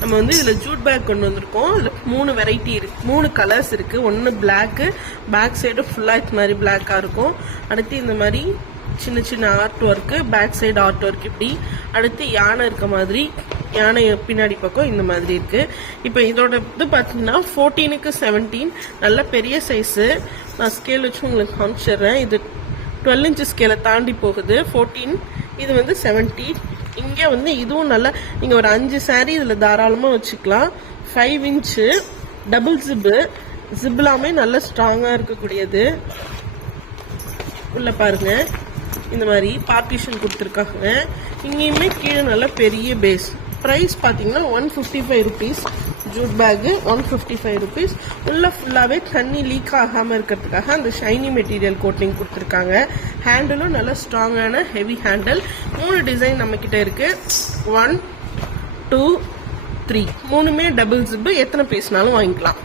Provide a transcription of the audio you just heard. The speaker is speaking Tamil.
நம்ம வந்து இதில் ஜூட் பேக் கொண்டு வந்திருக்கோம். இதில் 3 வெரைட்டி இருக்கு, 3 கலர்ஸ் இருக்குது. ஒன்று பிளாக்கு, பேக் சைடு ஃபுல்லாக இது மாதிரி பிளாக்காக இருக்கும். அடுத்து இந்த மாதிரி சின்ன சின்ன art work, back side art work இப்படி. அடுத்து யானை இருக்க மாதிரி, யானை பின்னாடி பக்கம் இந்த மாதிரி இருக்குது. இப்போ இதோட இது பார்த்தீங்கன்னா 14க்கு 17 நல்ல பெரிய சைஸு. நான் ஸ்கேல் வச்சு உங்களுக்கு காமிச்சிடுறேன். இது 12 இன்ச்சு ஸ்கேலை தாண்டி போகுது. 14, இது வந்து 17. இங்கே வந்து இதுவும் நல்லா, நீங்கள் ஒரு 5 சாரீ இதில் தாராளமாக வச்சுக்கலாம். 5 இன்ச்சு டபுள் ஜிப்லாமே நல்ல ஸ்ட்ராங்காக இருக்கக்கூடியது. உள்ள பாருங்க இந்த மாதிரி பார்ட்டிஷன் கொடுத்துருக்காங்க. இங்கேயுமே கீழே நல்ல பெரிய பேஸ். ப்ரைஸ் பார்த்தீங்கன்னா 155 ருபீஸ். Jude bag 155 rupees. உள்ள ஃபுல்லாகவே தண்ணி லீக் ஆகாமல் இருக்கிறதுக்காக அந்த ஷைனி மெட்டீரியல் கோட்டிங் கொடுத்துருக்காங்க. ஹேண்டிலும் நல்ல ஸ்ட்ராங்கான ஹெவி ஹேண்டில். 3 டிசைன் நம்மக்கிட்ட இருக்குது. 1, 2, 3 3மே டபுள் ஜிப்பு. எத்தனை பீஸ்னாலும் வாங்கிக்கலாம்.